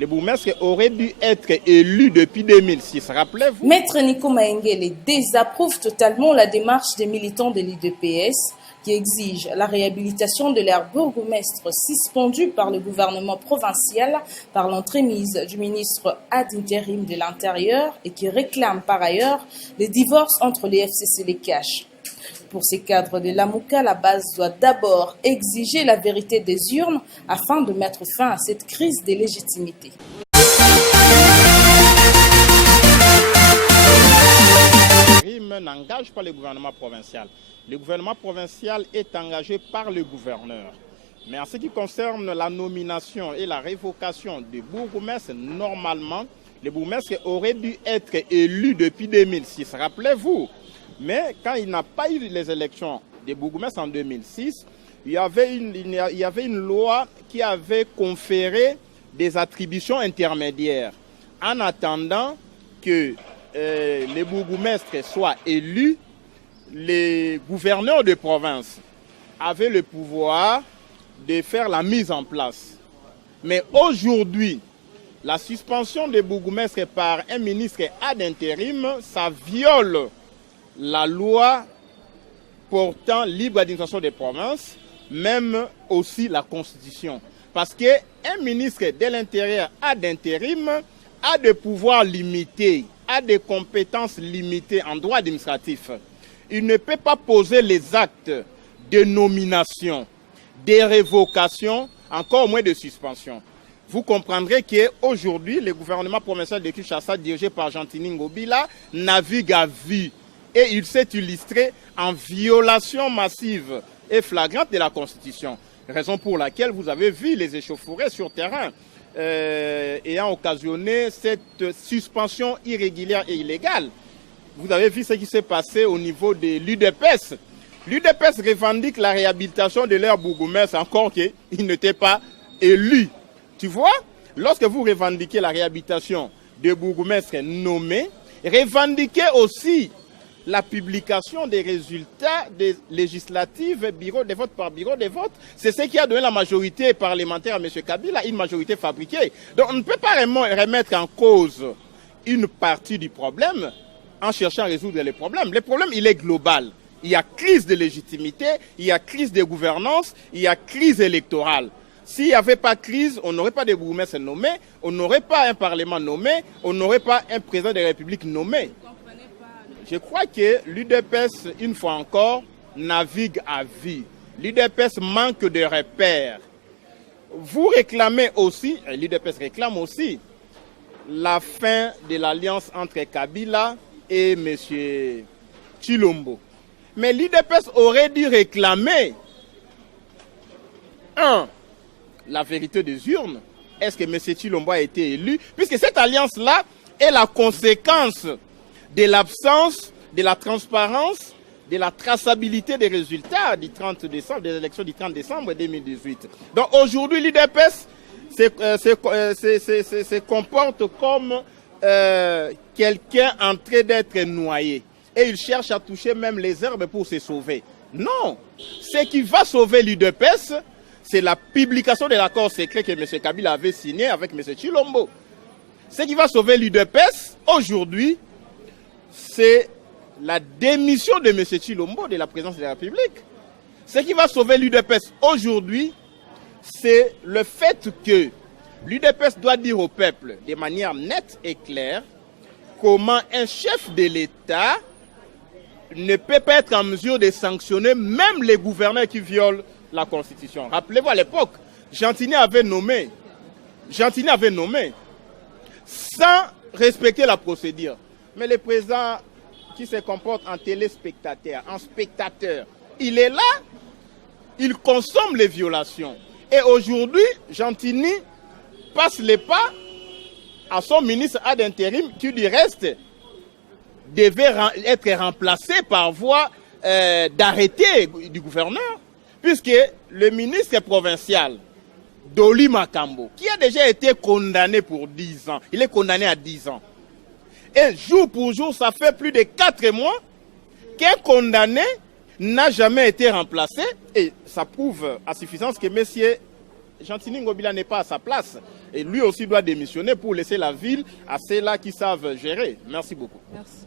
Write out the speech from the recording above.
Le bourgmestre aurait dû être élu depuis 2006, rappelez-vous. Maître Nico Maengele désapprouve totalement la démarche des militants de l'UDPS qui exige la réhabilitation de leur bourgmestre suspendu par le gouvernement provincial par l'entremise du ministre ad intérim de l'Intérieur et qui réclame par ailleurs le divorce entre les FCC et les CACH. Pour ces cadres de l'AMUCA, la base doit d'abord exiger la vérité des urnes afin de mettre fin à cette crise de légitimité. N'engage pas le gouvernement provincial. Le gouvernement provincial est engagé par le gouverneur. Mais en ce qui concerne la nomination et la révocation du bourgmestre, normalement, le bourgmestre aurait dû être élu depuis 2006. Rappelez-vous. Mais quand il n'a pas eu les élections des bourgmestres en 2006, il y avait une loi qui avait conféré des attributions intermédiaires. En attendant que les bourgmestres soient élus, les gouverneurs de province avaient le pouvoir de faire la mise en place. Mais aujourd'hui, la suspension des bourgmestres par un ministre ad intérim, ça viole la loi portant libre administration des provinces, même aussi la Constitution. Parce qu'un ministre de l'Intérieur ad intérim a des pouvoirs limités, a des compétences limitées en droit administratif. Il ne peut pas poser les actes de nomination, de révocation, encore moins de suspension. Vous comprendrez qu'aujourd'hui, le gouvernement provincial de Kinshasa, dirigé par Gentini Ngobila, navigue à vue. Et il s'est illustré en violation massive et flagrante de la Constitution. Raison pour laquelle vous avez vu les échauffourées sur terrain ayant occasionné cette suspension irrégulière et illégale. Vous avez vu ce qui s'est passé au niveau de l'UDPS. L'UDPS revendique la réhabilitation de leur bourgmestre, encore qu'ils n'étaient pas élus. Tu vois, lorsque vous revendiquez la réhabilitation de bourgmestres nommés, revendiquez aussi la publication des résultats des législatives, bureau de vote par bureau de vote. C'est ce qui a donné la majorité parlementaire à M. Kabila, une majorité fabriquée. Donc on ne peut pas remettre en cause une partie du problème en cherchant à résoudre les problèmes. Le problème, il est global. Il y a crise de légitimité, il y a crise de gouvernance, il y a crise électorale. S'il n'y avait pas de crise, on n'aurait pas de bourgmestres nommés, on n'aurait pas un parlement nommé, on n'aurait pas un président de la République nommé. Je crois que l'UDPS, une fois encore, navigue à vue. L'UDPS manque de repères. Vous réclamez aussi, l'UDPS réclame aussi, la fin de l'alliance entre Kabila et M. Tshilombo. Mais l'UDPS aurait dû réclamer, la vérité des urnes. Est-ce que M. Tshilombo a été élu? Puisque cette alliance-là est la conséquence de l'absence de la transparence, de la traçabilité des résultats du 30 décembre, des élections du 30 décembre 2018. Donc aujourd'hui, l'UDPS se comporte comme quelqu'un en train d'être noyé. Et il cherche à toucher même les herbes pour se sauver. Non, ce qui va sauver l'UDPS, c'est la publication de l'accord secret que M. Kabila avait signé avec M. Tshilombo. Ce qui va sauver l'UDPS aujourd'hui, c'est la démission de M. Tshilombo de la présidence de la République. Ce qui va sauver l'UDPS aujourd'hui, c'est le fait que l'UDPS doit dire au peuple de manière nette et claire comment un chef de l'État ne peut pas être en mesure de sanctionner même les gouverneurs qui violent la Constitution. Rappelez-vous à l'époque, Gentini avait nommé sans respecter la procédure. Mais le président qui se comporte en téléspectateur, en spectateur, il est là, il consomme les violations. Et aujourd'hui, Gentini passe les pas à son ministre ad intérim qui du reste devait être remplacé par voie d'arrêté du gouverneur, puisque le ministre provincial, Doli Makambo, qui a déjà été condamné pour 10 ans, il est condamné à 10 ans. Et jour pour jour, ça fait plus de 4 mois qu'un condamné n'a jamais été remplacé. Et ça prouve à suffisance que M. Gentini Ngobila n'est pas à sa place. et lui aussi doit démissionner pour laisser la ville à ceux-là qui savent gérer. Merci beaucoup. Merci.